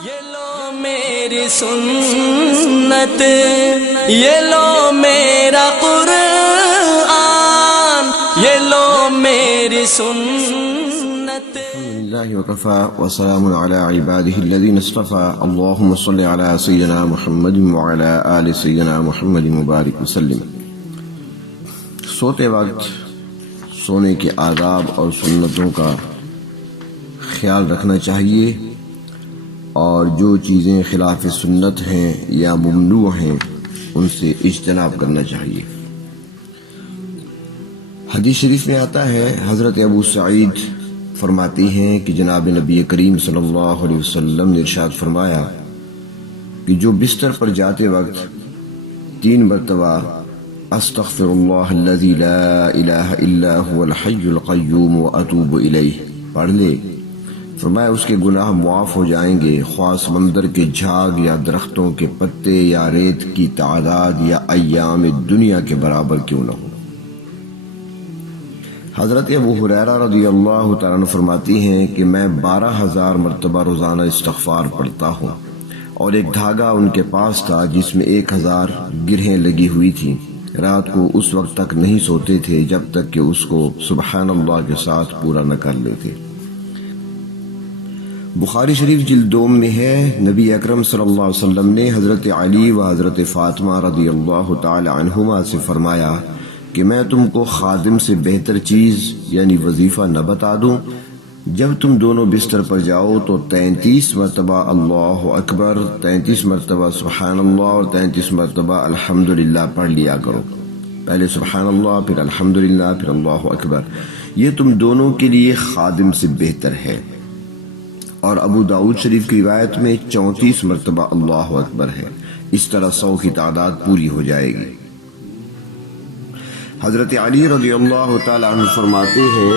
یہ لو میری سنت، یہ لو میرا قرآن، یہ لو میری سنت۔ الحمدللہ وکفی وسلام علی عبادہ الذین اصطفی، اللہم صل علی سیدنا محمد وعلی آل سیدنا محمد مبارک وسلم۔ سوتے وقت سونے کے آداب اور سنتوں کا خیال رکھنا چاہیے، اور جو چیزیں خلاف سنت ہیں یا ممنوع ہیں ان سے اجتناب کرنا چاہیے۔ حدیث شریف میں آتا ہے، حضرت ابو سعید فرماتی ہیں کہ جناب نبی کریم صلی اللہ علیہ وسلم نے ارشاد فرمایا کہ جو بستر پر جاتے وقت 3 مرتبہ استغفر اللہ الذی لا الہ الا هو الحی القیوم واتوب الیہ پڑھ لے، فرمایا اس کے گناہ معاف ہو جائیں گے، خواہ سمندر کے جھاگ یا درختوں کے پتے یا ریت کی تعداد یا ایام دنیا کے برابر کیوں نہ ہو۔ حضرت ابو ہریرہ رضی اللہ تعالیٰ عنہ فرماتی ہیں کہ میں 12,000 مرتبہ روزانہ استغفار پڑھتا ہوں، اور ایک دھاگا ان کے پاس تھا جس میں 1000 گرہیں لگی ہوئی تھیں۔ رات کو اس وقت تک نہیں سوتے تھے جب تک کہ اس کو سبحان اللہ کے ساتھ پورا نہ کر لیتے۔ بخاری شریف جلد 2 میں ہے، نبی اکرم صلی اللہ علیہ وسلم نے حضرت علی و حضرت فاطمہ رضی اللہ تعالی عنہما سے فرمایا کہ میں تم کو خادم سے بہتر چیز یعنی وظیفہ نہ بتا دوں؟ جب تم دونوں بستر پر جاؤ تو 33 مرتبہ اللہ اکبر، 33 مرتبہ سبحان اللہ اور 33 مرتبہ الحمدللہ پڑھ لیا کرو۔ پہلے سبحان اللہ، پھر الحمدللہ، پھر اللہ اکبر۔ یہ تم دونوں کے لیے خادم سے بہتر ہے۔ اور ابو داؤد شریف کی روایت میں 34 مرتبہ اللہ اکبر ہے۔ اس طرح 100 کی تعداد پوری ہو جائے گی۔ حضرت علی رضی اللہ تعالی عنہ فرماتے ہیں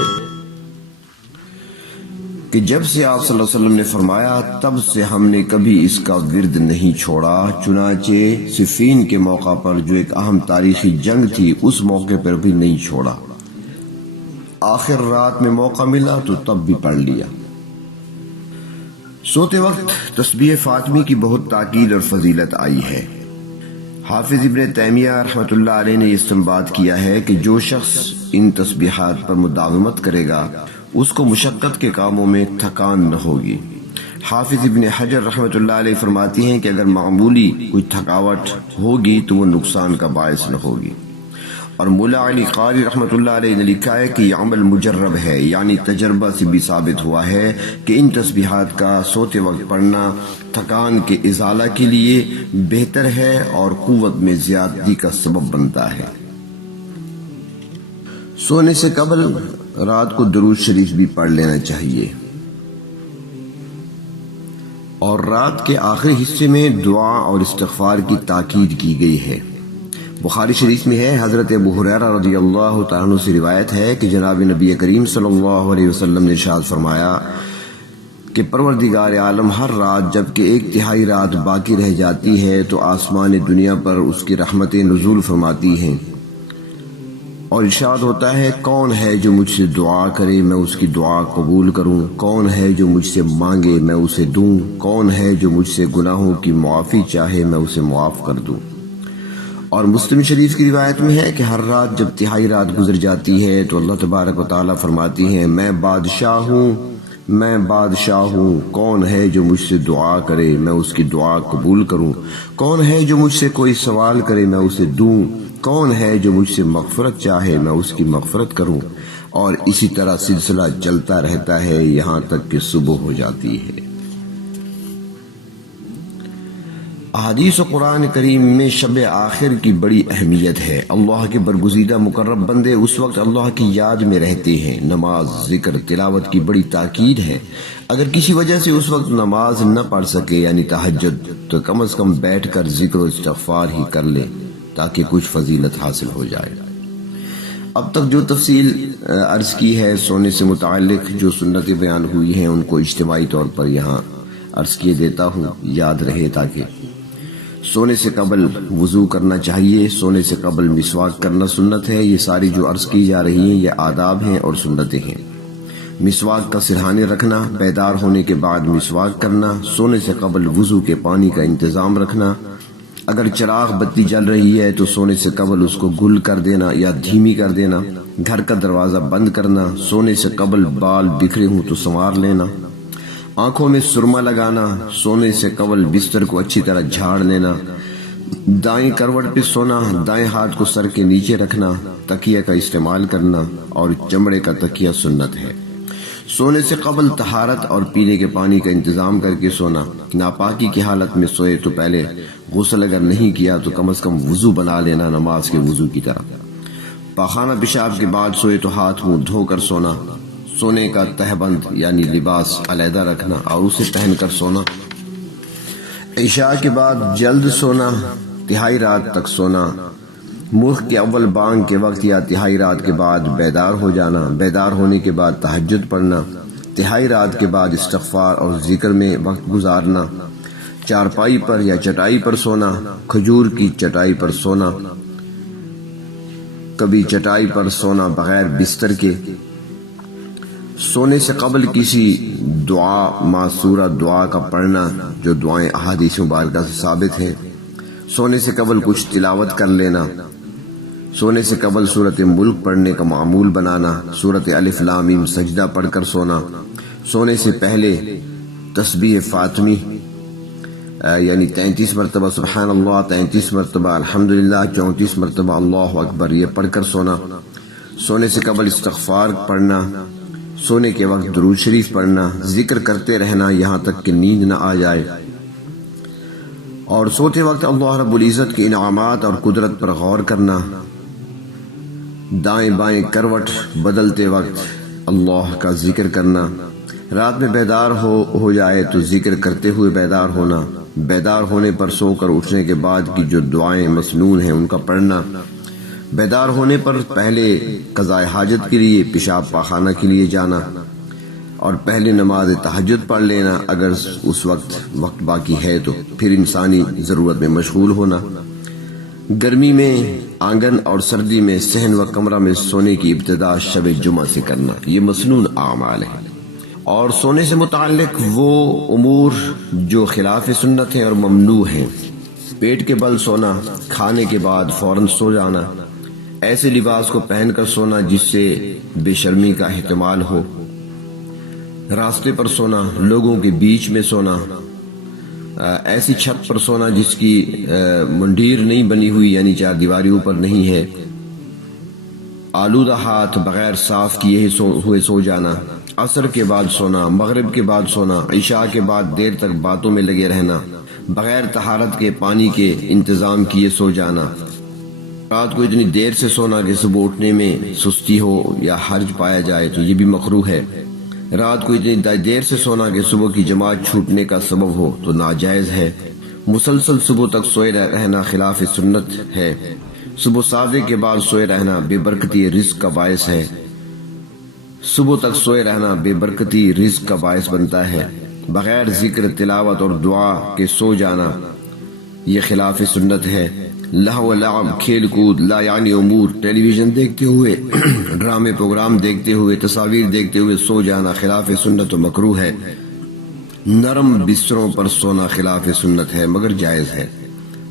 کہ جب سے آپ صلی اللہ علیہ وسلم نے فرمایا تب سے ہم نے کبھی اس کا ورد نہیں چھوڑا، چنانچہ صفین کے موقع پر جو ایک اہم تاریخی جنگ تھی اس موقع پر بھی نہیں چھوڑا۔ آخر رات میں موقع ملا تو تب بھی پڑھ لیا۔ سوتے وقت تسبیح فاطمی کی بہت تاکید اور فضیلت آئی ہے۔ حافظ ابن تیمیہ رحمۃ اللہ علیہ نے استنباط کیا ہے کہ جو شخص ان تسبیحات پر مداومت کرے گا اس کو مشقت کے کاموں میں تھکان نہ ہوگی۔ حافظ ابن حجر رحمۃ اللہ علیہ فرماتی ہیں کہ اگر معمولی کوئی تھکاوٹ ہوگی تو وہ نقصان کا باعث نہ ہوگی۔ اور مولا علی قاری رحمۃ اللہ علیہ نے لکھا ہے کہ یہ عمل مجرب ہے، یعنی تجربہ سے بھی ثابت ہوا ہے کہ ان تسبیحات کا سوتے وقت پڑھنا تھکان کے ازالہ کے لیے بہتر ہے اور قوت میں زیادتی کا سبب بنتا ہے۔ سونے سے قبل رات کو درود شریف بھی پڑھ لینا چاہیے، اور رات کے آخری حصے میں دعا اور استغفار کی تاکید کی گئی ہے۔ بخاری شریف میں ہے، حضرت ابو ہریرہ رضی اللہ تعالیٰ عنہ سے روایت ہے کہ جناب نبی کریم صلی اللہ علیہ وسلم نے ارشاد فرمایا کہ پروردگار عالم ہر رات جب کہ 1/3 رات باقی رہ جاتی ہے تو آسمان دنیا پر اس کی رحمتیں نزول فرماتی ہیں، اور ارشاد ہوتا ہے کون ہے جو مجھ سے دعا کرے میں اس کی دعا قبول کروں، کون ہے جو مجھ سے مانگے میں اسے دوں، کون ہے جو مجھ سے گناہوں کی معافی چاہے میں اسے معاف کر دوں۔ اور مسلم شریف کی روایت میں ہے کہ ہر رات جب 1/3 رات گزر جاتی ہے تو اللہ تبارک و تعالیٰ فرماتی ہیں میں بادشاہ ہوں، میں بادشاہ ہوں، کون ہے جو مجھ سے دعا کرے میں اس کی دعا قبول کروں، کون ہے جو مجھ سے کوئی سوال کرے میں اسے دوں، کون ہے جو مجھ سے مغفرت چاہے میں اس کی مغفرت کروں، اور اسی طرح سلسلہ چلتا رہتا ہے یہاں تک کہ صبح ہو جاتی ہے۔ احادیث و قرآن کریم میں شب آخر کی بڑی اہمیت ہے۔ اللہ کے برگزیدہ مقرب بندے اس وقت اللہ کی یاد میں رہتے ہیں۔ نماز، ذکر، تلاوت کی بڑی تاکید ہے۔ اگر کسی وجہ سے اس وقت نماز نہ پڑھ سکے یعنی تہجد، تو کم از کم بیٹھ کر ذکر و استغفار ہی کر لے تاکہ کچھ فضیلت حاصل ہو جائے۔ اب تک جو تفصیل عرض کی ہے سونے سے متعلق جو سنتیں بیان ہوئی ہیں ان کو اجتماعی طور پر یہاں عرض کیے دیتا ہوں، یاد رہے۔ تاکہ سونے سے قبل وضو کرنا چاہیے، سونے سے قبل مسواک کرنا سنت ہے۔ یہ ساری جو عرض کی جا رہی ہیں یہ آداب ہیں اور سنتیں ہیں۔ مسواک کا سرہانے رکھنا، بیدار ہونے کے بعد مسواک کرنا، سونے سے قبل وضو کے پانی کا انتظام رکھنا، اگر چراغ بتی جل رہی ہے تو سونے سے قبل اس کو گل کر دینا یا دھیمی کر دینا، گھر کا دروازہ بند کرنا، سونے سے قبل بال بکھرے ہوں تو سنوار لینا، آنکھوں میں سرما لگانا، سونے سے قبل بستر کو اچھی طرح جھاڑ لینا، دائیں کروٹ پہ سونا، دائیں ہاتھ کو سر کے نیچے رکھنا، تکیہ کا استعمال کرنا اور چمڑے کا تکیہ سنت ہے۔ سونے سے قبل طہارت اور پینے کے پانی کا انتظام کر کے سونا، ناپاکی کی حالت میں سوئے تو پہلے غسل اگر نہیں کیا تو کم از کم وضو بنا لینا نماز کے وضو کی طرح، پاخانہ پیشاب کے بعد سوئے تو ہاتھ منہ دھو کر سونا، سونے کا تہبند یعنی لباس علیحدہ رکھنا اور اسے پہن کر سونا، عشاء کے بعد جلد سونا، تہائی رات تک سونا، ملک کے اول بانگ کے وقت یا تہائی رات کے بعد بیدار ہو جانا، بیدار ہونے کے بعد تہجد پڑھنا، تہائی رات کے بعد استغفار اور ذکر میں وقت گزارنا، چارپائی پر یا چٹائی پر سونا، کھجور کی چٹائی پر سونا، کبھی چٹائی پر سونا بغیر بستر کے، سونے سے قبل کسی دعا معصورہ دعا کا پڑھنا جو دعائیں احادیث مبارکہ سے ثابت ہیں، سونے سے قبل کچھ تلاوت کر لینا، سونے سے قبل سورۃ ملک پڑھنے کا معمول بنانا، سورۃ الف لام میم سجدہ پڑھ کر سونا، سونے سے پہلے تسبیح فاطمی یعنی 33 مرتبہ سبحان اللہ، 33 مرتبہ الحمدللہ، 34 مرتبہ اللہ اکبر یہ پڑھ کر سونا، سونے سے قبل استغفار پڑھنا، سونے کے وقت درود شریف پڑھنا، ذکر کرتے رہنا یہاں تک کہ نیند نہ آ جائے، اور سوتے وقت اللہ رب العزت کے انعامات اور قدرت پر غور کرنا، دائیں بائیں کروٹ بدلتے وقت اللہ کا ذکر کرنا، رات میں بیدار ہو جائے تو ذکر کرتے ہوئے بیدار ہونا، بیدار ہونے پر سو کر اٹھنے کے بعد کی جو دعائیں مسنون ہیں ان کا پڑھنا، بیدار ہونے پر پہلے قضاء حاجت کے لیے پیشاب پاخانہ کے لیے جانا اور پہلے نماز تہجد پڑھ لینا اگر اس وقت باقی ہے تو، پھر انسانی ضرورت میں مشغول ہونا، گرمی میں آنگن اور سردی میں صحن و کمرہ میں سونے کی ابتدا شب جمعہ سے کرنا، یہ مسنون اعمال ہیں، اور سونے سے متعلق وہ امور جو خلاف سنت ہیں اور ممنوع ہیں، پیٹ کے بل سونا، کھانے کے بعد فوراً سو جانا، ایسے لباس کو پہن کر سونا جس سے بے شرمی کا احتمال ہو، راستے پر سونا، لوگوں کے بیچ میں سونا، ایسی چھت پر سونا جس کی منڈیر نہیں بنی ہوئی یعنی چار دیواری اوپر نہیں ہے، آلودہ ہاتھ بغیر صاف کیے ہوئے سو جانا، عصر کے بعد سونا، مغرب کے بعد سونا، عشاء کے بعد دیر تک باتوں میں لگے رہنا، بغیر طہارت کے پانی کے انتظام کیے سو جانا، رات کو اتنی دیر سے سونا کہ صبح اٹھنے میں سستی ہو یا حرج پایا جائے تو یہ بھی مکروہ ہے، رات کو اتنی دیر سے سونا کہ صبح کی جماعت چھوٹنے کا سبب ہو تو ناجائز ہے، مسلسل صبح تک سوئے رہنا خلاف سنت ہے، صبح سادے کے بعد سوئے رہنا بے برکتی رزق کا باعث ہے، صبح تک سوئے رہنا بے برکتی رزق کا باعث بنتا ہے، بغیر ذکر تلاوت اور دعا کے سو جانا یہ خلاف سنت ہے، لہو و لعب کھیل کود لا یعنی امور ٹیلی ویژن دیکھتے ہوئے ڈرامے پروگرام دیکھتے ہوئے تصاویر دیکھتے ہوئے سو جانا خلاف سنت و مکروہ ہے، نرم بستروں پر سونا خلاف سنت ہے مگر جائز ہے،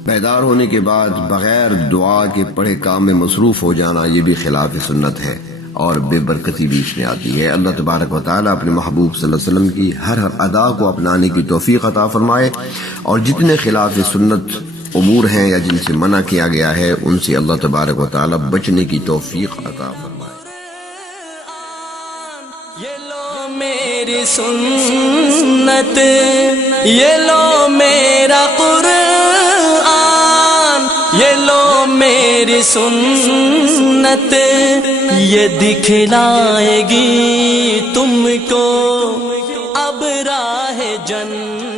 بیدار ہونے کے بعد بغیر دعا کے پڑھے کام میں مصروف ہو جانا یہ بھی خلاف سنت ہے اور بے برکتی بھی اس میں آتی ہے۔ اللہ تبارک و تعالیٰ اپنے محبوب صلی اللہ علیہ وسلم کی ہر ادا کو اپنانے کی توفیق عطا فرمائے، اور جتنے خلاف سنت امور ہیں یا جن سے منع کیا گیا ہے ان سے اللہ تبارک و تعالیٰ بچنے کی توفیق عطا فرمائے۔ یہ لو میری سنت، یہ لو میرا قرآن، یہ لو میری سنت، یہ دکھلائے گی تم کو اب راہ جنت۔